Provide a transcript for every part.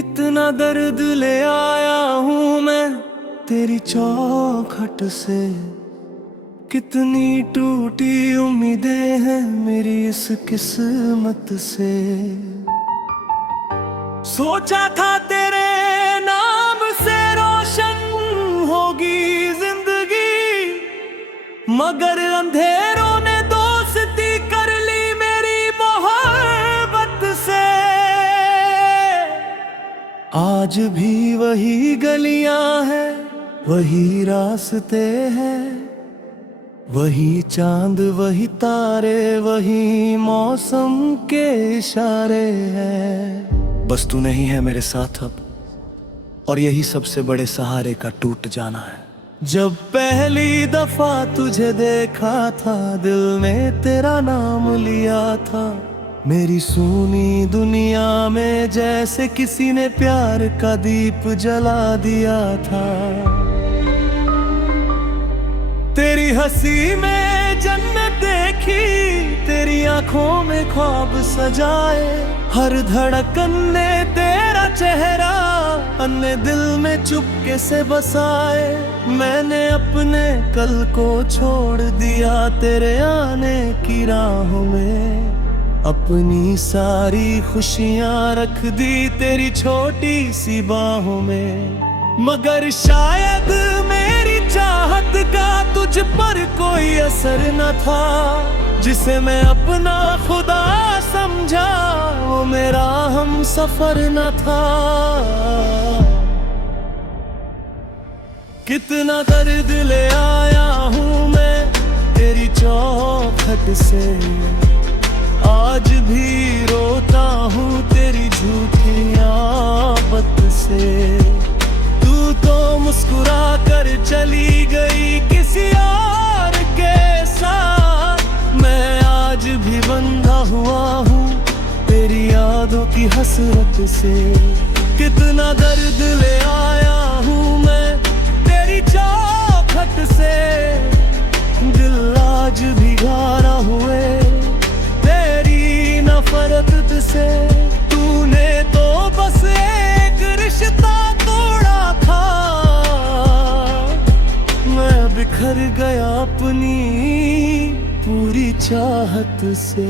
कितना दर्द ले आया हूँ मैं तेरी चौखट से। कितनी टूटी उम्मीदें हैं मेरी इस किस्मत से। सोचा था तेरे नाम से रोशन होगी जिंदगी, मगर अंधेरों ने दोस्ती कर ली मेरी मोहब्बत से। आज भी वही गलियां हैं, वही रास्ते हैं, वही चांद वही तारे, वही मौसम के इशारे हैं। बस तू नहीं है मेरे साथ अब, और यही सबसे बड़े सहारे का टूट जाना है। जब पहली दफा तुझे देखा था, दिल ने तेरा नाम लिया था। मेरी सूनी दुनिया में जैसे किसी ने प्यार का दीप जला दिया था। तेरी हंसी में जन्नत देखी, तेरी आंखों में ख्वाब सजाए। हर धड़कन ने तेरा चेहरा अन्य दिल में चुपके से बसाए। मैंने अपने कल को छोड़ दिया तेरे आने की राहों में। अपनी सारी खुशियां रख दी तेरी छोटी सी बाहों में। मगर शायद मेरी चाहत का तुझ पर कोई असर न था। जिसे मैं अपना खुदा समझा वो मेरा हम सफर न था। कितना दर्द ले आया हूँ मैं तेरी चौखट से। आज भी रोता हूँ तेरी झूठी आफत से। तू तो मुस्कुरा कर चली गई किसी और के साथ। मैं आज भी बंधा हुआ हूँ तेरी यादों की हसरत से। कितना दर्द ले आया हूँ मैं तेरी चौखट से। दिल आज भी घारा हुए तेरी नफरत से। तूने तो बस एक रिश्ता तोड़ा था, मैं बिखर गया अपनी पूरी चाहत से।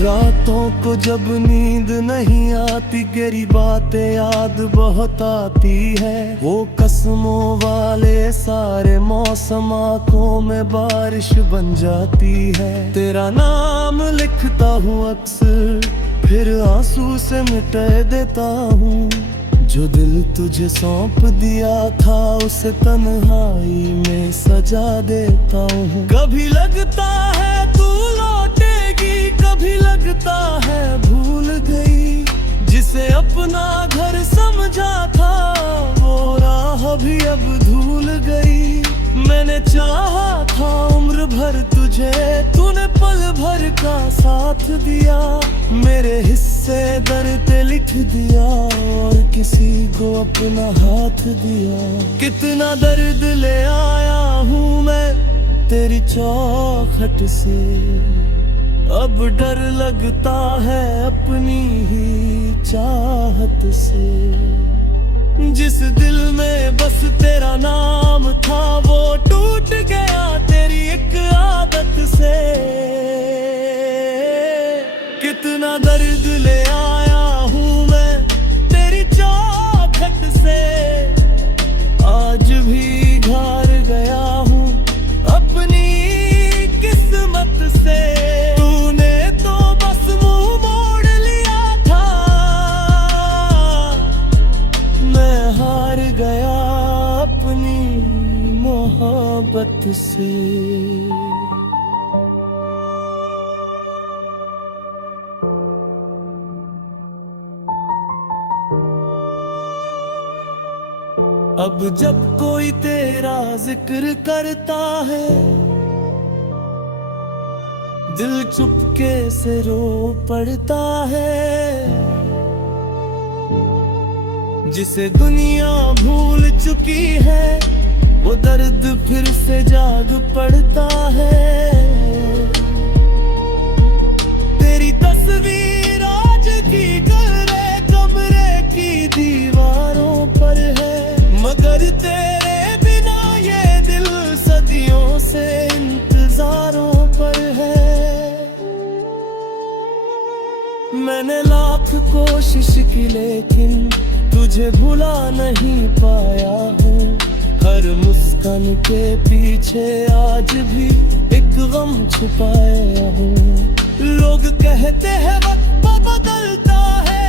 रातों को जब नींद नहीं आती, गहरी बातें याद बहुत आती है। वो कसमों वाले सारे मौसम आंखों में बारिश बन जाती है। तेरा नाम लिखता हूँ अक्सर, फिर आंसू से मिटा देता हूँ। जो दिल तुझे सौंप दिया था उसे तन्हाई में सजा देता हूँ। कभी लगता है तू लौटेगी, कभी लगता है भूल गई। जिसे अपना घर समझा था वो राह भी अब धूल गई। मैंने चाहा था उम्र भर तुझे, तूने पल भर का साथ दिया। मेरे हिस्से दर्द लिख दिया और किसी को अपना हाथ दिया। कितना दर्द ले आया हूँ मैं तेरी चौखट से। अब डर लगता है अपनी ही चाहत से। जिस दिल में बस तेरा नाम था वो टूट गया तेरी एक आदत से। कितना दर्द ले आया हूँ मैं तेरी चौखट से। आज भी घार गया हूँ अपनी किस्मत से। तूने तो बस मुंह मोड़ लिया था, मैं हार गया अपनी मोहब्बत से। अब जब कोई तेरा जिक्र करता है, दिल चुपके से रो पड़ता है। जिसे दुनिया भूल चुकी है, वो दर्द फिर से जाग पड़ता है। तेरी तस्वीर आज की गहरे कमरे की दीवारों पर है, मगर तेरे बिना ये दिल सदियों से इंतजारों पर है। मैंने लाख कोशिश की लेकिन तुझे भुला नहीं पाया हूँ। हर मुस्कान के पीछे आज भी एक गम छुपाया हूँ। लोग कहते हैं वक्त बदलता है,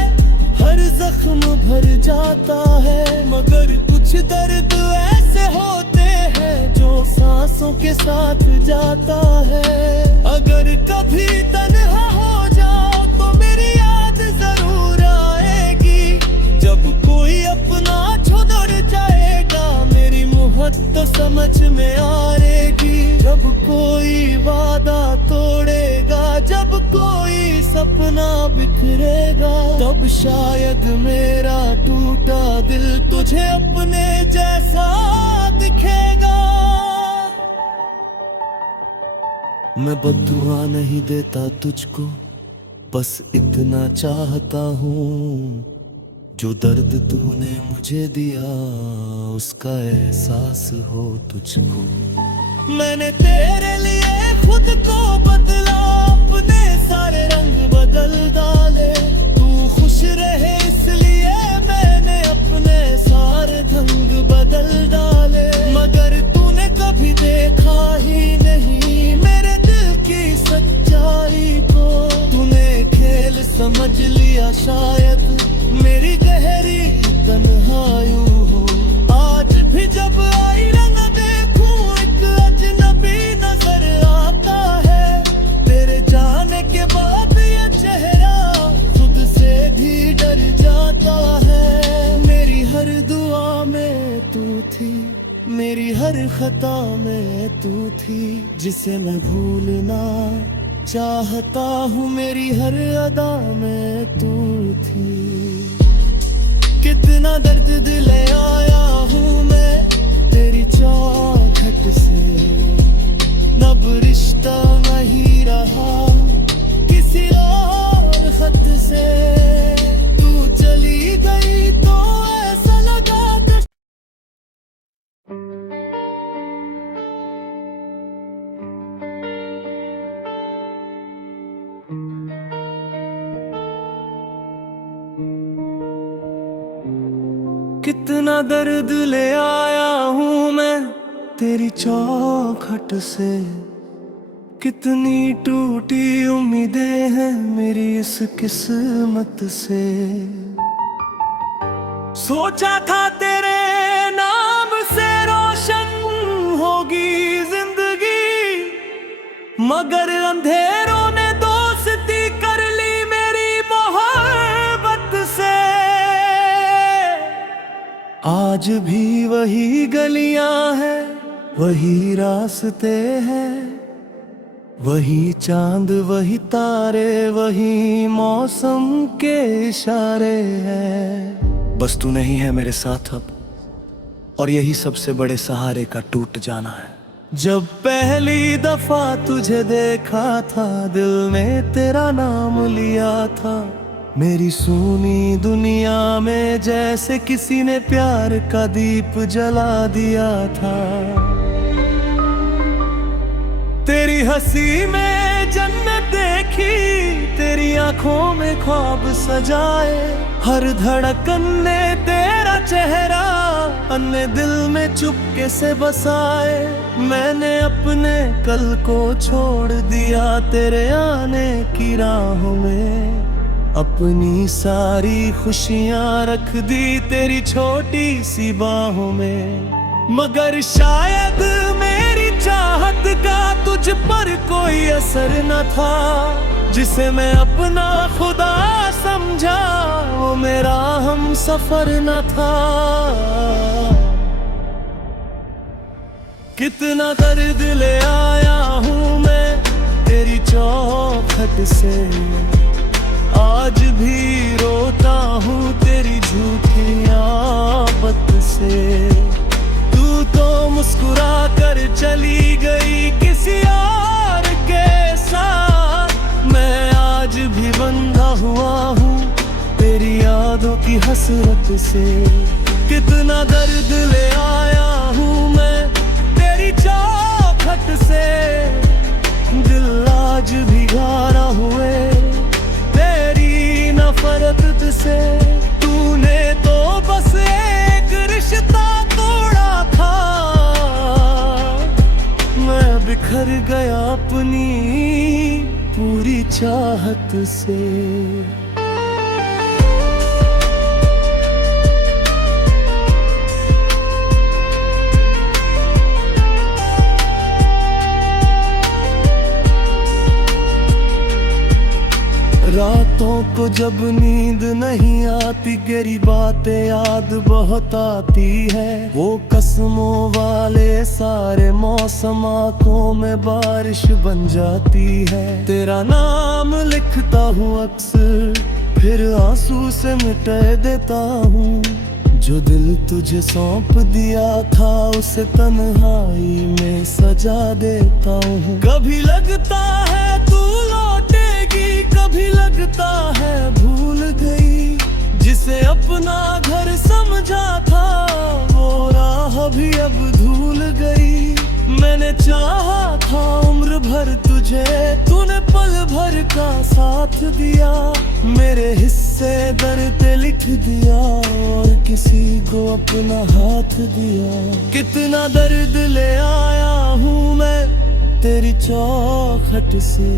हर जख्म भर जाता है, मगर कुछ दर्द ऐसे होते हैं जो सांसों के साथ जाता है। अगर कभी तन्हा हो जाओ तो मेरी याद जरूर आएगी, जब कोई अपना छुड़ जाएगा मेरी मोहब्बत तो समझ में आएगी। जब कोई वादा तोड़ेगा, जब कोई सपना बिखरेगा, तब शायद मेरा टूटा दिल तुझे अपने जैसा दिखेगा। मैं बद्दुआ नहीं देता तुझको, बस इतना चाहता हूँ, जो दर्द तूने मुझे दिया उसका एहसास हो तुझको। मैंने तेरे लिए खुद को बदला, अपने सारे रंग बदल डाले। तू खुश रहे इसलिए मैंने अपने सारे ढंग बदल डाले, मगर तूने कभी देखा ही नहीं मेरे दिल की सच्चाई को। तूने खेल समझ लिया शायद मेरी गहरी तन्हाइयों हो। आज भी जब आई रंग देखूं एक अजनबी नजर आता है, तेरे जाने के बाद ये चेहरा खुद से भी डर जाता है। मेरी हर दुआ में तू थी, मेरी हर खता में तू थी, जिसे मैं भूलना चाहता हूँ, मेरी हर अदा में तू थी। कितना दर्द दिले आया हूँ मैं तेरी चौखट से, नब रिश्ता नहीं रहा किसी और खत से। तू चली गई तो ऐसा लगा कितना दर्द ले आया हूँ मैं तेरी चौखट से। कितनी टूटी उम्मीदें हैं मेरी इस किस्मत से। सोचा था तेरे नाम से रोशन होगी जिंदगी, मगर अंधेरों ने दोस्ती कर ली मेरी मोहब्बत से। आज भी वही गलियां हैं, वही रास्ते हैं, वही चांद वही तारे, वही मौसम के इशारे हैं। बस तू नहीं है मेरे साथ अब, और यही सबसे बड़े सहारे का टूट जाना है। जब पहली दफा तुझे देखा था, दिल में तेरा नाम लिया था। मेरी सूनी दुनिया में जैसे किसी ने प्यार का दीप जला दिया था। तेरी हंसी में जन्नत देखी, तेरी आंखों में ख्वाब सजाए। हर धड़कन ने तेरा चेहरा अन्य दिल में चुपके से बसाए। मैंने अपने कल को छोड़ दिया तेरे आने की राहों में। अपनी सारी खुशियां रख दी तेरी छोटी सी बाहों में। मगर शायद मेरी चाहत का तुझ पर कोई असर न था। जिसे मैं अपना खुदा समझा वो मेरा हम सफर न था। कितना दर्द ले आया हूँ मैं तेरी चौखट से। आज भी रोता हूँ तेरी झूठी आदत से। तू तो मुस्कुरा कर चली गई किसी और के साथ, मैं आज भी बंधा हुआ हूँ तेरी यादों की हसरत से। कितना दर्द ले आया हूँ मैं तेरी चौखट से, दिल आज भी घारा हुए तेरी नफरत से। तूने तो बस एक रिश्ता तोड़ा था, मैं बिखर गया अपनी पूरी चाहत से। रातों को जब नींद नहीं आती, गहरी बातें याद बहुत आती है। वो कसमों वाले सारे मौसम आंखों में बारिश बन जाती है। तेरा नाम लिखता हूँ अक्सर, फिर आंसू से मिटा देता हूँ। जो दिल तुझे सौंप दिया था उसे तन्हाई में सजा देता हूँ। कभी लगता है तू लौटेगी, कभी लगता है भूल गई। जिसे अपना घर समझा था वो राह भी अब धूल गई। मैंने चाहा था उम्र भर तुझे, तूने पल भर का साथ दिया। मेरे हिस्से दर्द लिख दिया और किसी को अपना हाथ दिया। कितना दर्द ले आया हूँ मैं तेरी चौखट से,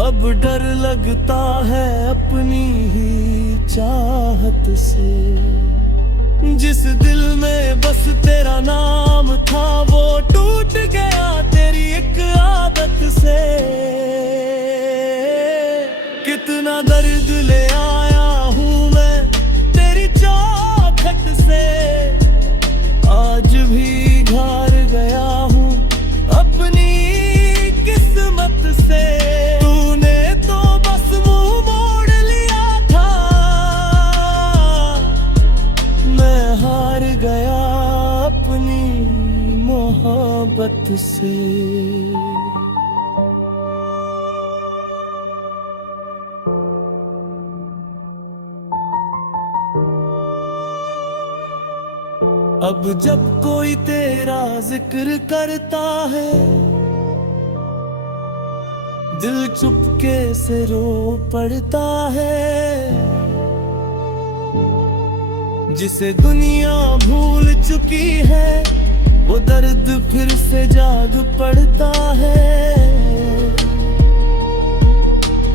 अब डर लगता है अपनी ही चाहत से। जिस दिल में बस तेरा नाम था वो टूट गया तेरी एक आदत से। कितना दर्द ले आया हूँ मैं तेरी चौखट से, आज भी घार गया हूँ अपनी किस्मत से। तूने तो बस मुंह मोड़ लिया था, मैं हार गया अपनी मोहब्बत से। अब जब कोई तेरा जिक्र करता है, दिल चुपके से रो पड़ता है। जिसे दुनिया भूल चुकी है वो दर्द फिर से जाग पड़ता है।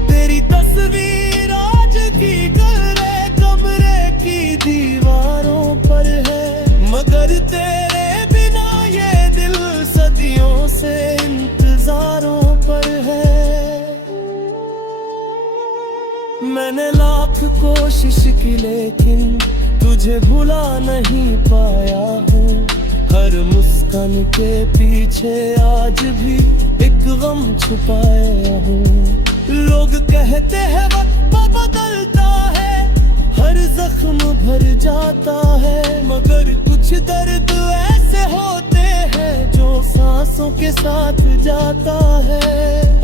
तेरी तस्वीर आज की गहरे कमरे की दीवारों पर है, मगर तेरे बिना ये दिल सदियों से इंतजारों पर है। मैंने लाख कोशिश की लेकिन तुझे भुला नहीं पाया हूँ। हर मुस्कान के पीछे आज भी एक गम छुपाया हूँ। लोग कहते हैं वक्त बदलता है, हर जख्म भर जाता है, मगर कुछ दर्द ऐसे होते हैं जो सांसों के साथ जाता है।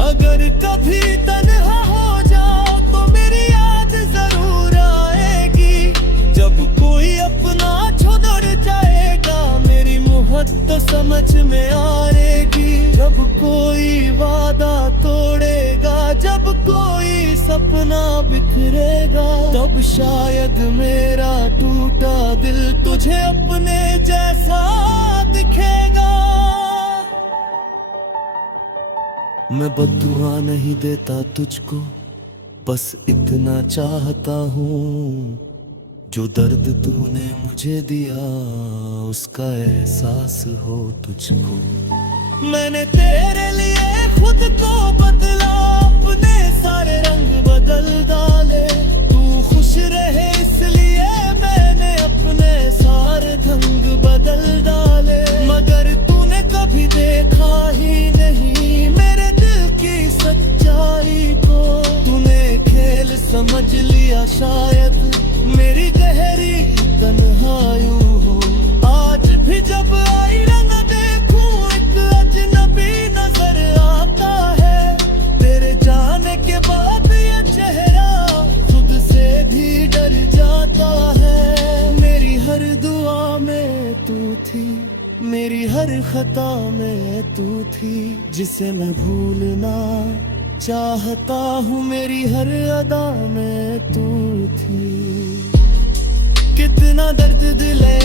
अगर कभी तन्हा हो जाओ तो मेरी याद जरूर आएगी। जब कोई अपना छोड़ जाएगा मेरी मोहब्बत तो समझ में आएगी। जब कोई वादा तोड़ेगा, जब कोई सपना बिखरेगा, तब शायद मेरा टूटा दिल तुझे अपने जैसा दिखेगा। मैं बद्दुआ नहीं देता तुझको, बस इतना चाहता हूँ जो दर्द तूने मुझे दिया उसका एहसास हो तुझको। मैंने तेरे लिए खुद को बदला, अपने सारे रंग बदल डाले। तू खुश रहे इसलिए मैंने अपने सारे ढंग बदल डाले, मगर तूने कभी देखा ही नहीं मेरे दिल की सच्चाई को। तूने खेल शायद मेरी गहरी तन्हाइयों हो। आज भी जब आईना देखूं एक अजनबी नजर आता है। तेरे जाने के बाद ये चेहरा खुद से भी डर जाता है। मेरी हर दुआ में तू थी, मेरी हर खता में तू थी, जिसे मैं भूलना चाहता हूँ। मेरी हर अदा में तू थी। कितना दर्द दिल है